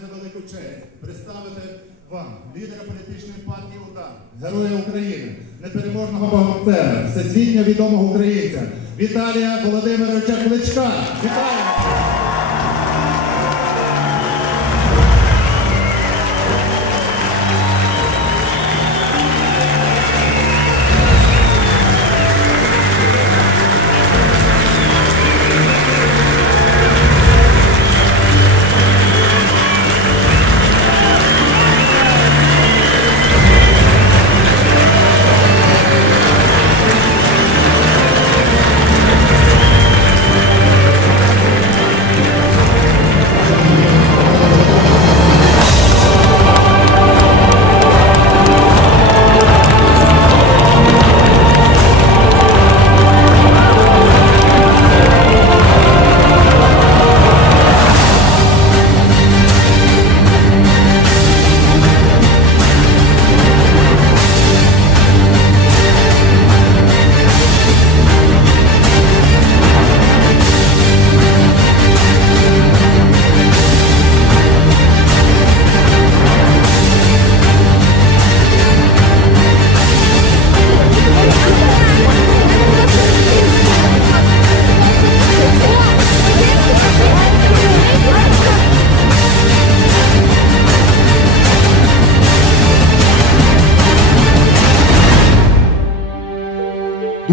за велику честь представити вам лідера політичної партії УДА, Героя України, непереможного богомцера, всесвітньо відомого українця Віталія Володимировича Кличка. Вітаю!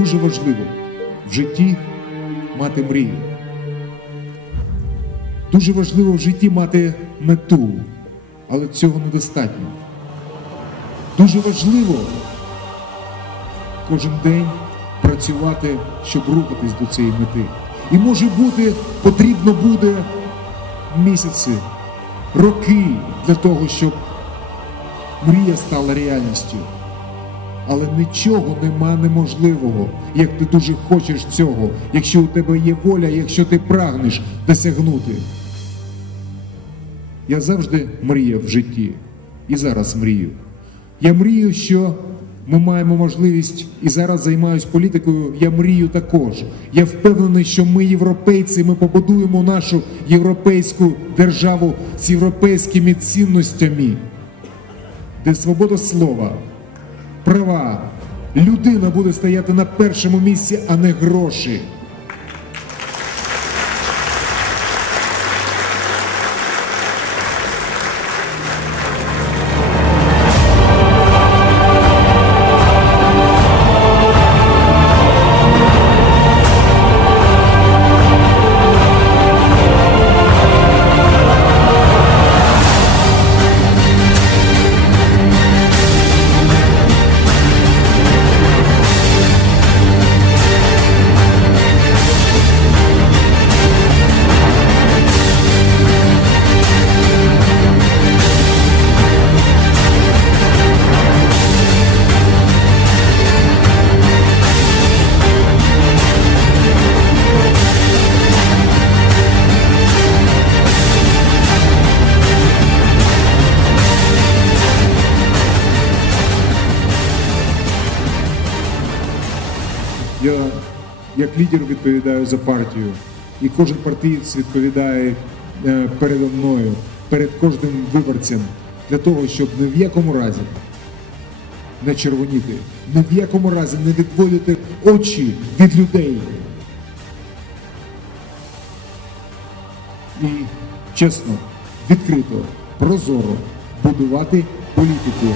Дуже важливо в житті мати мрію. Дуже важливо в житті мати мету, але цього недостатньо. Дуже важливо кожен день працювати, щоб рухатись до цієї мети. І може бути, потрібно буде місяці, роки для того, щоб мрія стала реальністю. Але нічого нема неможливого, як ти дуже хочеш цього, якщо у тебе є воля, якщо ти прагнеш досягнути. Я завжди мріяв в житті і зараз мрію. Я мрію, що ми маємо можливість і зараз займаюся політикою. Я мрію також. Я впевнений, що ми, європейці, ми побудуємо нашу європейську державу з європейськими цінностями, де свобода слова права. Людина буде стояти на першому місці, а не гроші. Я як лідер відповідаю за партію, і кожен партієць відповідає е, передо мною, перед кожним виборцем для того, щоб ні в якому разі не червоніти, ні в якому разі не відводити очі від людей. І чесно, відкрито, прозоро будувати політику